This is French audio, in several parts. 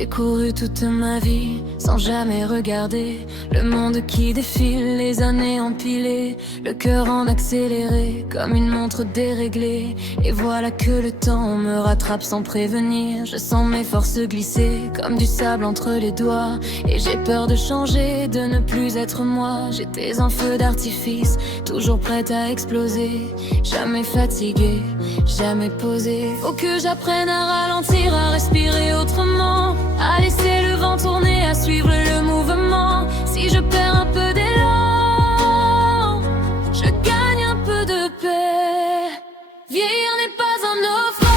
J'ai couru toute ma vie sans jamais regarder le monde qui défile, les années empilées, le cœur en accéléré comme une montre déréglée. Et voilà que le temps me rattrape sans prévenir. Je sens mes forces glisser comme du sable entre les doigts. Et j'ai peur de changer, de ne plus être moi. J'étais un feu d'artifice, toujours prête à exploser. Jamais fatiguée, jamais posée. Faut que j'apprenne à ralentir, à respirer autrement, à laisser le vent tourner, à suivre le mouvement. Si je perds un peu d'élan, je gagne un peu de paix. Vieillir n'est pas un naufrage,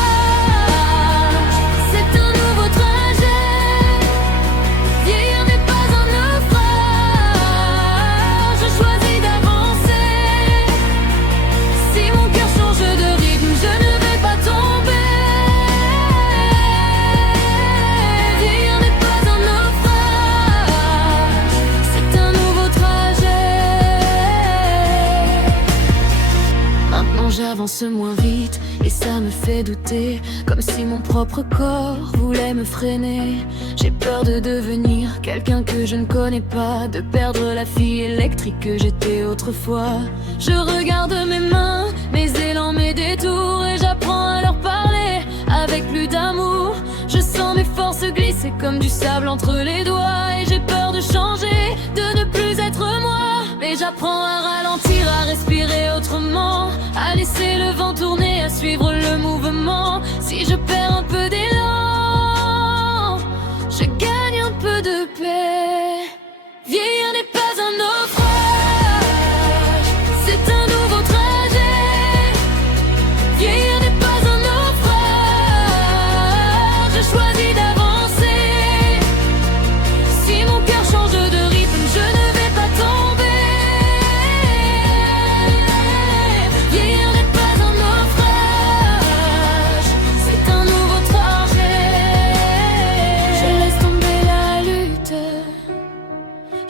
c'est un nouveau trajet. Vieillir n'est pas un naufrage, je choisis d'avancer. Si mon cœur change de rythme, je ne vais pas tomber. J'avance moins vite et ça me fait douter, comme si mon propre corps voulait me freiner. J'ai peur de devenir quelqu'un que je ne connais pas, de perdre la fille électrique que j'étais autrefois. Je regarde mes mains, mes élans, mes détours, et j'apprends à leur parler avec plus d'amour. Je sens mes forces glisser comme du sable entre les doigts, et j'ai peur de changer, de ne plus être moi. Mais j'apprends à ralentir, à respirer autrement, à laisser le vent tourner, à suivre le mouvement. Si je perds un peu d'élan, je gagne un peu de paix. Vieillir n'est pas un naufrage, c'est un nouveau trajet. Vieillir n'est pas un naufrage, je choisis d'avancer. Si mon cœur change de rythme, je ne vais pas tomber.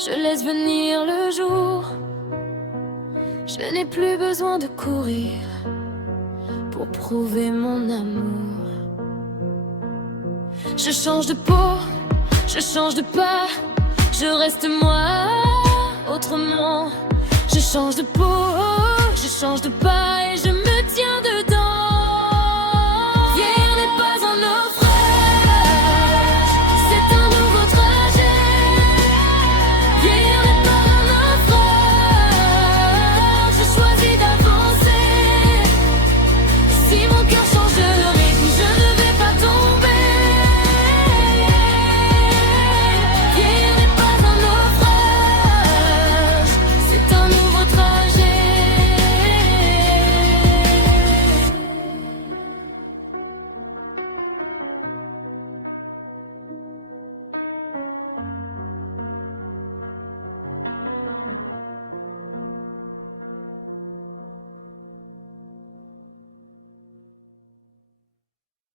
Je laisse venir le jour. Je n'ai plus besoin de courir pour prouver mon amour. Je change de peau, je change de pas, je reste moi autrement. Je change de peau, je change de pas et je